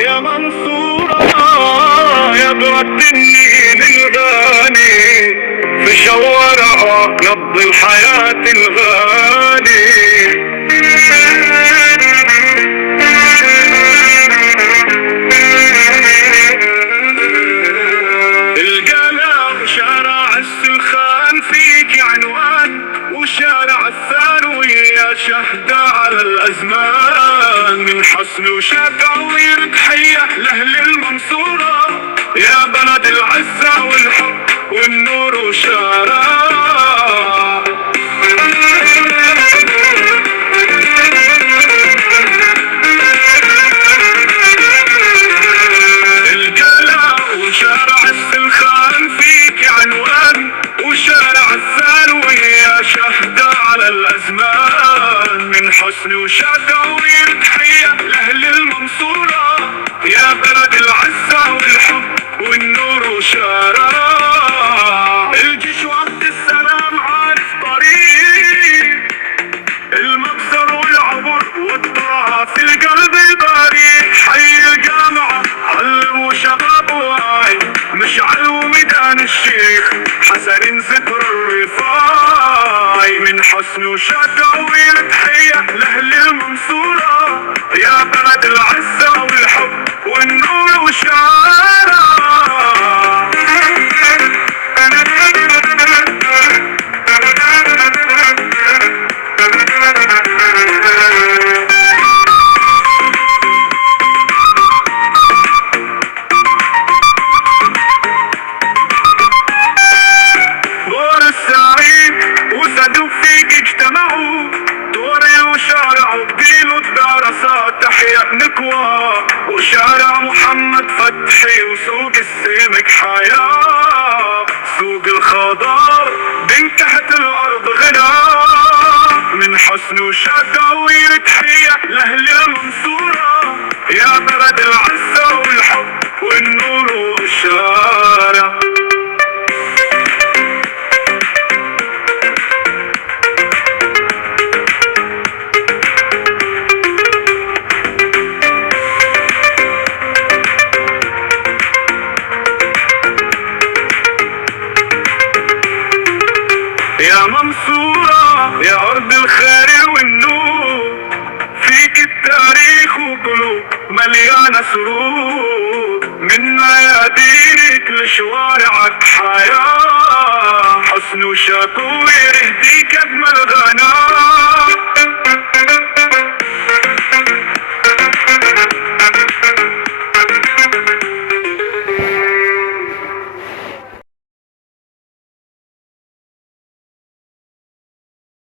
يا منصورة يا بلد النيل الغالي، في شوارع نبض الحياة الغالي. القلم شارع السلخان فيك عنوان، وشارع الثانوية شهدة على الأزمان. من حسن وشكاوير تحية لأهل المنصورة، يا بلد العزة والحب والنور وشارع. شارع السلخان فيك عنوان، وشارع الثانوية شهدة على الأزمان. من حسن وشكاوير تحية لأهل المنصورة، يا بلد العزة والحب والنور وشارع. الجيش وقت السلام عارف طريق المبزر والعبر والتراث، القلب البريء حي الجامعة علموا شباب واعي، مشعل وميدان الشيخ حسن ذكر الرفاعي. من حسن وشكاوير تحية لأهل المنصورة، يا بلد العزة والحب والنور وشارع. تحية نكوى وشارع محمد فتحي، وسوق السمك حياة، سوق الخضار بين تحت الأرض غنى. من حسن وشكاوير تحية لأهل المنصورة، يا بلد العزة والحب والنور والشارع. يا منصورة يا أرض الخير والنور، فيك التاريخ وقلوب مليانة سرور. من ميادينك لشوارعك حياة، حسن وشكاوير يهديك أجمل غناء.